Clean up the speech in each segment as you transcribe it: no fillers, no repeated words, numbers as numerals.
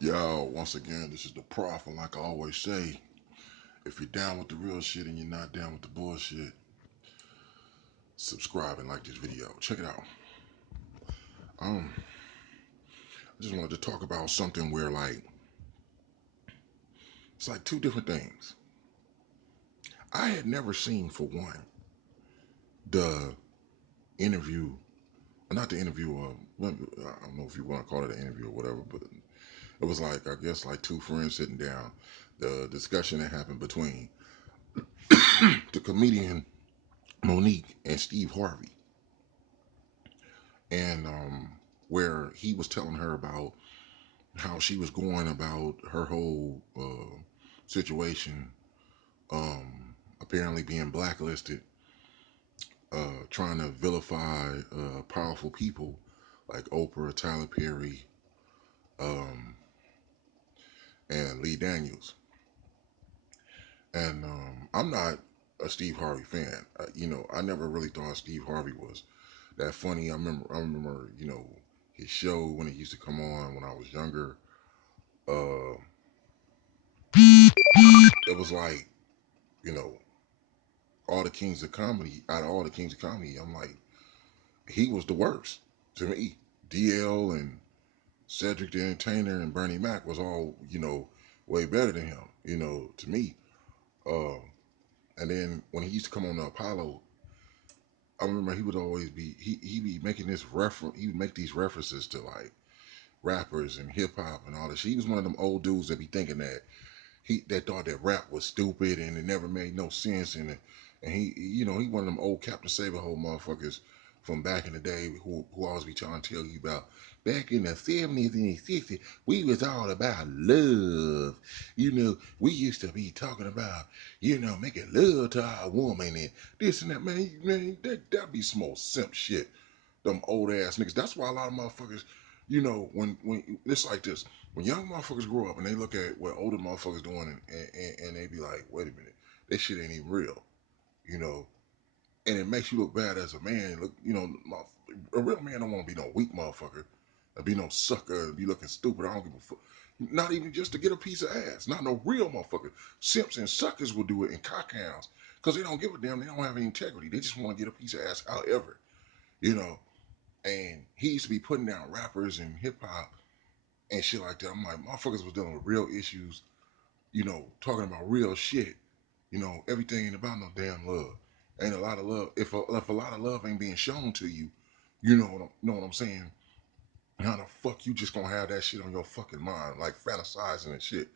Yo, once again, this is the Prof, and like I always say, if you're down with the real shit and you're not down with the bullshit, subscribe and like this video. Check it out. Um, I just wanted to talk about something where it's like two different things. I had never seen, for one, the interview, not the interview. I don't know if you want to call it an interview or whatever, but it was like I guess like two friends sitting down. The discussion that happened between the comedian Monique and Steve Harvey, and where he was telling her about how she was going about her whole situation, apparently being blacklisted, trying to vilify powerful people like Oprah, Tyler Perry, um, and Lee Daniels. And I'm not a Steve Harvey fan. I never really thought Steve Harvey was that funny. I remember, his show when it used to come on when I was younger. Uh, it was like, you know, all the kings of comedy. Out of all the kings of comedy, I'm like, he was the worst to me. DL and Cedric the Entertainer and Bernie Mac was all, way better than him, to me. Uh, and then when he used to come on the Apollo, I remember he would always be he be making this reference. He would make these references to like rappers and hip hop and all this. He was one of them old dudes that be thinking that that thought that rap was stupid and it never made no sense. And he one of them old Captain Saberhole motherfuckers from back in the day who always be trying to tell you about back in the 70s and the 60s, we was all about love. We used to be talking about, making love to our woman and this and that. Man, that be some old simp shit. Them old ass niggas. That's why a lot of motherfuckers, when it's like this, when young motherfuckers grow up and they look at what older motherfuckers doing and they be like, wait a minute, that shit ain't even real, you know, and it makes you look bad as a man. Look, a real man don't want to be no weak motherfucker, or be no sucker, and be looking stupid. I don't give a fuck. Not even just to get a piece of ass. Not no real motherfucker. Simps and suckers will do it in cockhounds because they don't give a damn. They don't have any integrity. They just want to get a piece of ass. However, you know. And he used to be putting down rappers and hip hop and shit like that. I'm like, motherfuckers was dealing with real issues, talking about real shit. Everything ain't about no damn love. Ain't a lot of love. If a lot of love ain't being shown to you, know what I'm saying? How the fuck you just gonna have that shit on your fucking mind, like fantasizing and shit,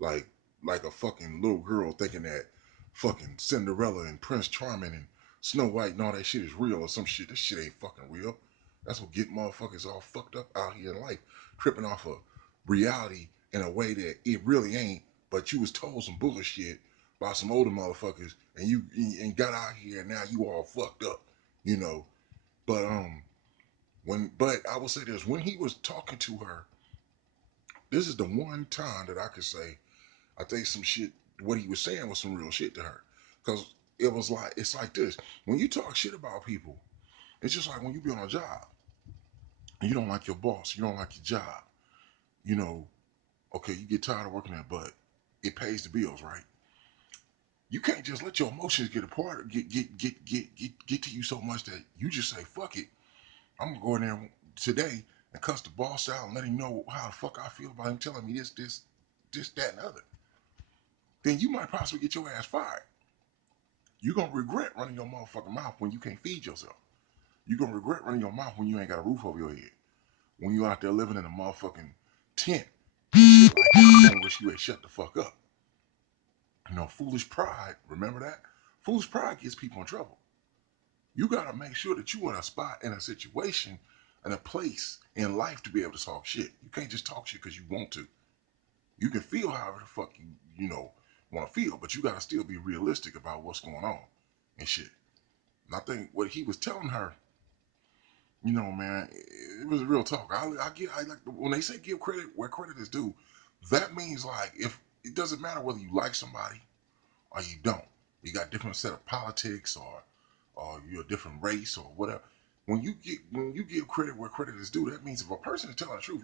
like like a fucking little girl thinking that fucking Cinderella and Prince Charming and Snow White and all that shit is real or some shit. This shit ain't fucking real. That's what get motherfuckers all fucked up out here in life, tripping off of reality in a way that it really ain't. But you was told some bullshit by some older motherfuckers, and you and got out here, and now you all fucked up, you know. But but I will say this: when he was talking to her, this is the one time that I could say I think some shit. What he was saying was some real shit to her, because it's like this: when you talk shit about people, it's just like when you be on a job and you don't like your boss, you don't like your job, you know. Okay, you get tired of working there, but it pays the bills, right? You can't just let your emotions get apart, get to you so much that you just say, "Fuck it, I'm gonna go in there today and cuss the boss out and let him know how the fuck I feel about him telling me this, that, and other." Then you might possibly get your ass fired. You're gonna regret running your motherfucking mouth when you can't feed yourself. You're gonna regret running your mouth when you ain't got a roof over your head. When you out there living in a motherfucking tent and shit like that, you gonna wish you had shut the fuck up. Foolish pride, remember that? Foolish pride gets people in trouble. You gotta make sure that you in a spot, in a situation, in a place in life to be able to talk shit. You can't just talk shit because you want to. You can feel however the fuck you want to feel, but you gotta still be realistic about what's going on and shit. And I think what he was telling her, man, it was real talk. I like when they say give credit where credit is due. That means like if it doesn't matter whether you like somebody or you don't. You got different set of politics or you're a different race or whatever. When you give credit where credit is due, that means if a person is telling the truth,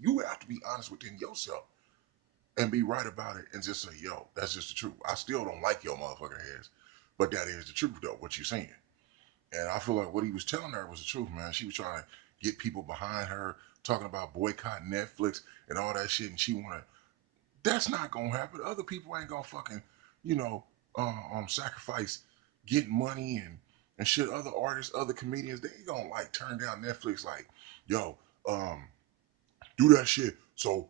you have to be honest within yourself and be right about it and just say, yo, that's just the truth. I still don't like your motherfucking ass, but that is the truth though, what you're saying. And I feel like what he was telling her was the truth, man. She was trying to get people behind her, talking about boycotting Netflix and all that shit, and she wanted. That's not gonna happen. Other people ain't gonna fucking, you know, sacrifice getting money and shit. Other artists, other comedians, they ain't gonna like turn down Netflix. Like, yo, do that shit. So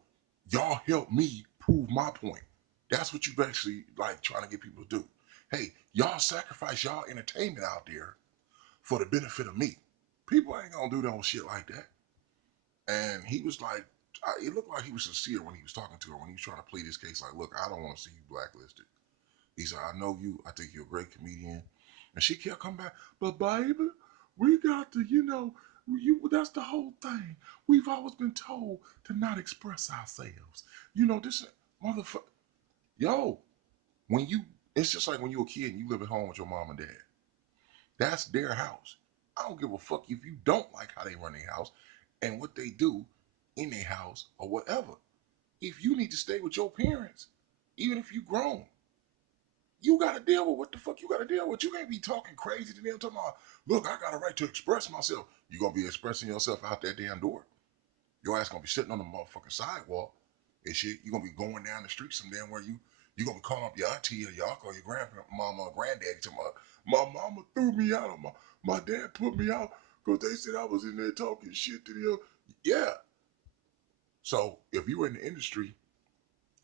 y'all help me prove my point. That's what you basically like trying to get people to do. Hey, y'all sacrifice y'all entertainment out there for the benefit of me. People ain't gonna do no shit like that. And he was like, it looked like he was sincere when he was talking to her, when he was trying to plead his case. Like, look, I don't want to see you blacklisted. He said, I know you. I think you're a great comedian. And she kept coming back, but baby, we got to, that's the whole thing. We've always been told to not express ourselves. This motherfucker. Yo, when you, it's just like when you're a kid and you live at home with your mom and dad. That's their house. I don't give a fuck if you don't like how they run their house and what they do in their house or whatever. If you need to stay with your parents, even if you grown, you gotta deal with what the fuck you gotta deal with. You can't be talking crazy to them talking about, look, I got a right to express myself. You gonna be expressing yourself out that damn door. Your ass gonna be sitting on the motherfucking sidewalk and shit. You gonna be going down the street some damn where you gonna be calling up your auntie or your uncle or your grandmama or granddaddy talking about, my mama threw me out or my dad put me out because they said I was in there talking shit to them. Yeah. So if you're in the industry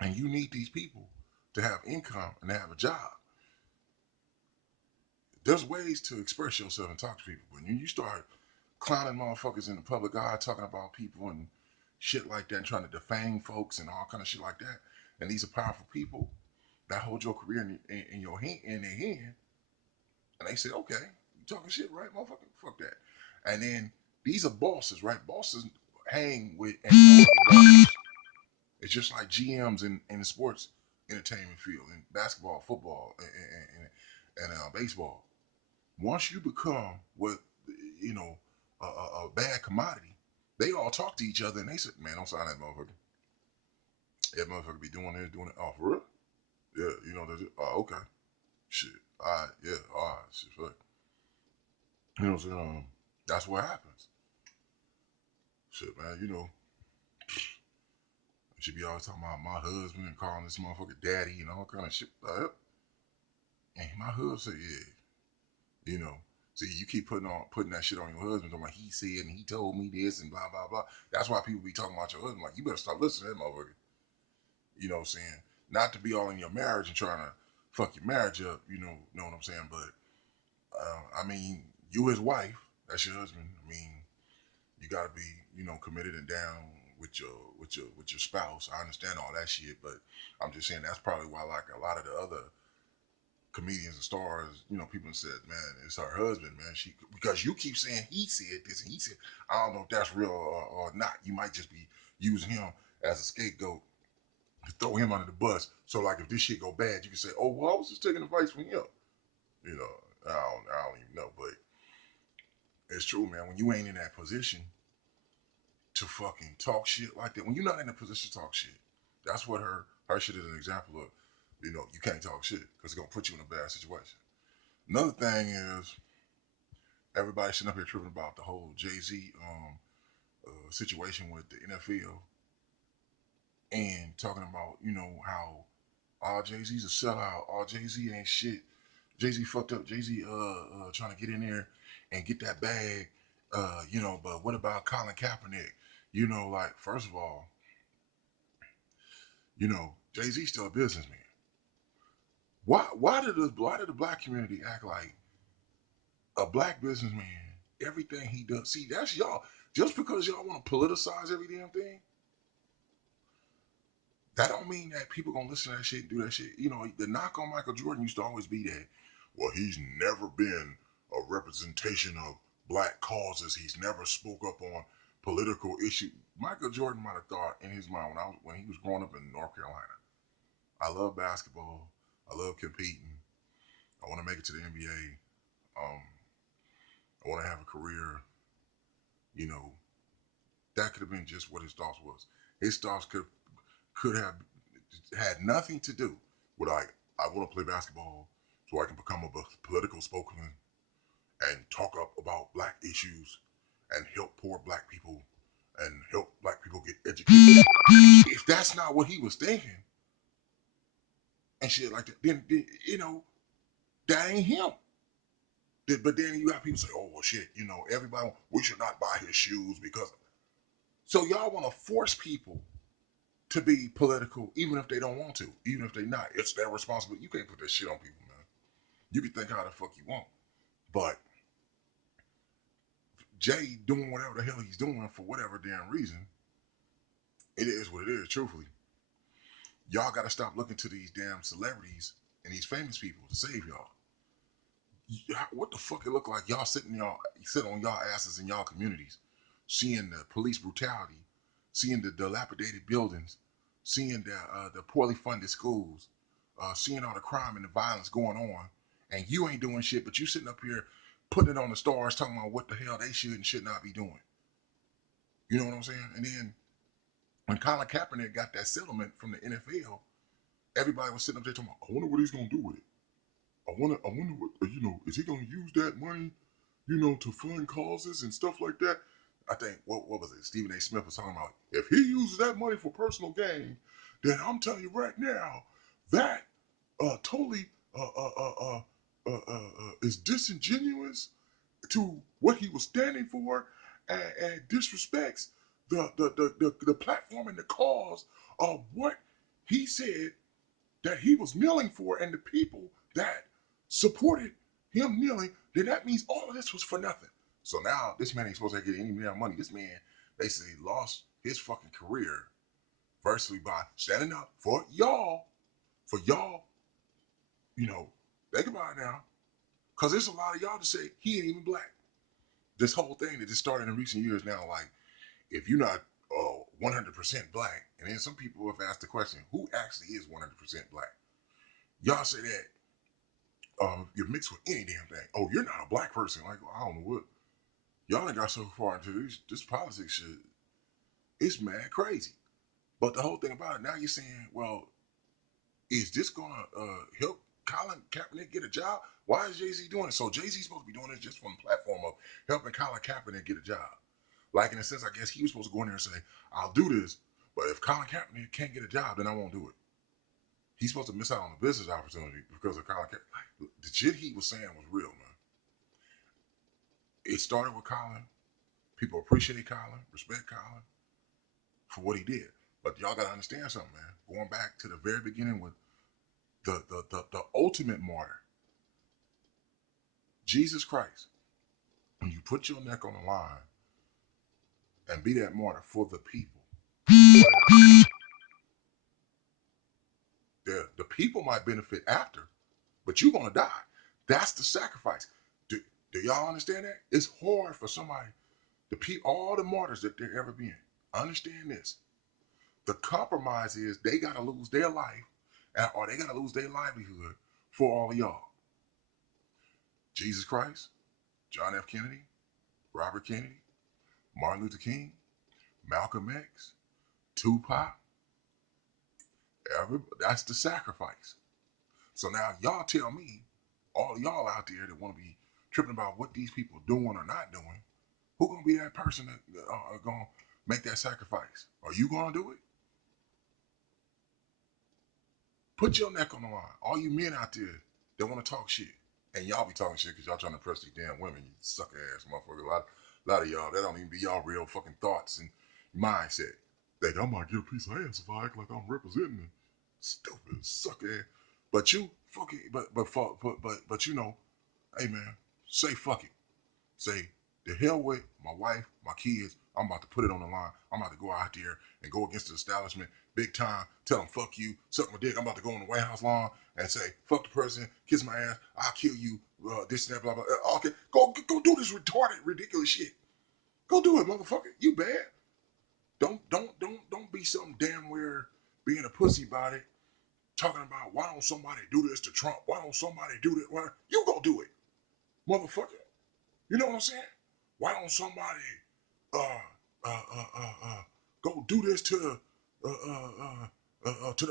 and you need these people to have income and to have a job, there's ways to express yourself and talk to people. But when you start clowning motherfuckers in the public eye, talking about people and shit like that, and trying to defame folks and all kind of shit like that, and these are powerful people that hold your career in your hand, in their hand, and they say, okay, you talking shit, right, motherfucker? Fuck that. And then these are bosses, right? Bosses hang with and know other bosses. It's just like GMs in the sports entertainment field, in basketball, football, and baseball. Once you become what a bad commodity, they all talk to each other and they say, "Man, don't sign that motherfucker. That motherfucker be doing this, doing it. Oh, for real? Yeah, that's it. Oh, okay. Shit. All right. Yeah. All right. Shit. Fuck. You know what I'm saying? That's what happens. Shit, man. She be always talking about my husband and calling this motherfucker daddy and all kind of shit. And my husband said, yeah. You know, see, you keep putting that shit on your husband. Talking about he said and he told me this and blah blah blah. That's why people be talking about your husband. Like, you better stop listening to that motherfucker. You know what I'm saying? Not to be all in your marriage and trying to fuck your marriage up. Know what I'm saying? But I mean, you his wife. That's your husband. I mean, you gotta be committed and down with your spouse. I understand all that shit, but I'm just saying that's probably why like a lot of the other comedians and stars, people said, man, it's her husband, man. She because you keep saying he said this and he said, I don't know if that's real or not. You might just be using him as a scapegoat to throw him under the bus. So like if this shit go bad, you can say, oh well, I was just taking advice from him. You know, I don't even know, but it's true, man. When you ain't in that position to fucking talk shit like that, when you're not in a position to talk shit, that's what her shit is an example of. You can't talk shit because it's gonna put you in a bad situation. Another thing is everybody sitting up here tripping about the whole Jay Z situation with the NFL and talking about how all Jay Z's a sellout, all Jay Z ain't shit. Jay Z fucked up. Jay Z trying to get in there and get that bag. But what about Colin Kaepernick? Like first of all, Jay Z's still a businessman. Why did the black community act like a black businessman? Everything he does, see, that's y'all. Just because y'all want to politicize every damn thing, that don't mean that people gonna listen to that shit and do that shit. The knock on Michael Jordan used to always be that, well, he's never been a representation of black causes. He's never spoke up on political issues. Michael Jordan might have thought in his mind when he was growing up in North Carolina, I love basketball. I love competing. I want to make it to the NBA. Um, I want to have a career, you know, that could have been just what his thoughts was. His thoughts could have had nothing to do with like I want to play basketball so I can become a political spokesman and talk up about black issues and help poor black people and help black people get educated. If that's not what he was thinking and shit like that, then you know that ain't him. But then you got people say, "Oh well, shit, you know, everybody we should not buy his shoes because." So y'all want to force people to be political, even if they don't want to, even if they not. It's their responsibility. You can't put that shit on people, man. You can think how the fuck you want, but Jay doing whatever the hell he's doing for whatever damn reason, it is what it is. Truthfully, y'all got to stop looking to these damn celebrities and these famous people to save y'all. What the fuck it look like? Y'all sit on y'all asses in y'all communities, seeing the police brutality, seeing the dilapidated buildings, seeing the poorly funded schools, seeing all the crime and the violence going on, and you ain't doing shit, but you sitting up here putting it on the stars, talking about what the hell they should and should not be doing. You know what I'm saying? And then when Colin Kaepernick got that settlement from the NFL, everybody was sitting up there talking about, I wonder what he's gonna do with it. I wonder what is he gonna use that money, to fund causes and stuff like that. I think what was it? Stephen A. Smith was talking about if he uses that money for personal gain, then I'm telling you right now that totally is disingenuous to what he was standing for and disrespects the platform and the cause of what he said that he was kneeling for and the people that supported him kneeling, then that means all of this was for nothing. So now this man ain't supposed to get any damn money. This man basically lost his fucking career virtually by standing up for y'all, think about it now. Cause there's a lot of y'all to say he ain't even black. This whole thing that just started in recent years now, like if you're not 100% black, and then some people have asked the question, who actually is 100% black? Y'all say that you're mixed with any damn thing. Oh, you're not a black person. Like, I don't know what. Y'all ain't got so far into this politics shit. It's mad crazy. But the whole thing about it, now you're saying, well, is this going to help Colin Kaepernick get a job? Why is Jay-Z doing it? So Jay-Z's supposed to be doing this just from the platform of helping Colin Kaepernick get a job. Like, in a sense, I guess he was supposed to go in there and say, I'll do this, but if Colin Kaepernick can't get a job, then I won't do it. He's supposed to miss out on the business opportunity because of Colin Kaepernick. The shit he was saying was real, man. It started with Colin. People appreciate Colin, respect Colin for what he did. But y'all gotta understand something, man. Going back to the very beginning with the ultimate martyr, Jesus Christ. When you put your neck on the line and be that martyr for the people, the people might benefit after, but you're gonna die. That's the sacrifice. Do y'all understand that? It's hard for somebody all the martyrs that there ever been. Understand this. The compromise is they gotta lose their life or they gotta lose their livelihood for all of y'all. Jesus Christ, John F. Kennedy, Robert Kennedy, Martin Luther King, Malcolm X, Tupac, that's the sacrifice. So now y'all tell me, all y'all out there that want to be tripping about what these people doing or not doing, who gonna be that person that gonna make that sacrifice? Are you gonna do it? Put your neck on the line. All you men out there that want to talk shit. And y'all be talking shit because y'all trying to impress these damn women, you sucker ass motherfucker. A lot of y'all, that don't even be y'all real fucking thoughts and mindset. Think I might get a piece of ass if I act like I'm representing it. Stupid sucker ass. But you fuck it, but hey man, say fuck it. Say, the hell with my wife, my kids. I'm about to put it on the line. I'm about to go out there and go against the establishment big time. Tell them, fuck you, suck my dick. I'm about to go on the White House lawn and say, fuck the president, kiss my ass, I'll kill you, this and that, blah, blah. Okay, go do this retarded, ridiculous shit. Go do it, motherfucker. You bad. Don't be some damn where being a pussy about it, talking about why don't somebody do this to Trump? Why don't somebody do this? Why? You go do it, motherfucker. You know what I'm saying? Why don't somebody uh uh uh uh, uh go do this to the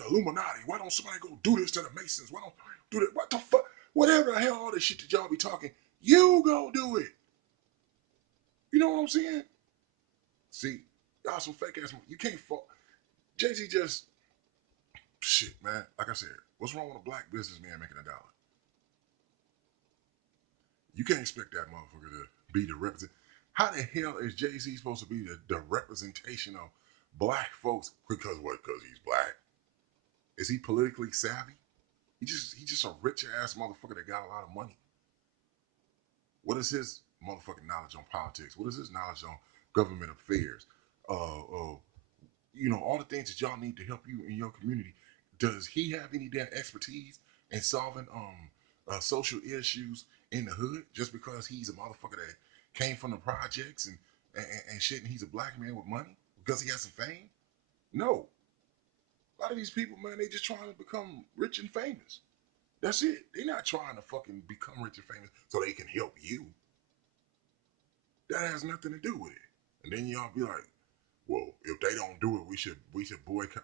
Illuminati? Why don't somebody go do this to the Masons? Why don't do that? What the fuck? Whatever the hell all this shit that y'all be talking, you go do it. You know what I'm saying? See, y'all some fake ass. You can't fall. Jay Z just shit, man. Like I said, what's wrong with a black businessman making $1? You can't expect that motherfucker to be the represent. How the hell is Jay Z supposed to be the representation of black folks? Because what? Because he's black. Is he politically savvy? He just a rich ass motherfucker that got a lot of money. What is his motherfucking knowledge on politics? What is his knowledge on government affairs? All the things that y'all need to help you in your community. Does he have any damn expertise in solving social issues in the hood just because he's a motherfucker that came from the projects and shit, and he's a black man with money because he has some fame? No. A lot of these people, man, they just trying to become rich and famous. That's it. They're not trying to fucking become rich and famous so they can help you. That has nothing to do with it. And then y'all be like, well, if they don't do it, we should boycott.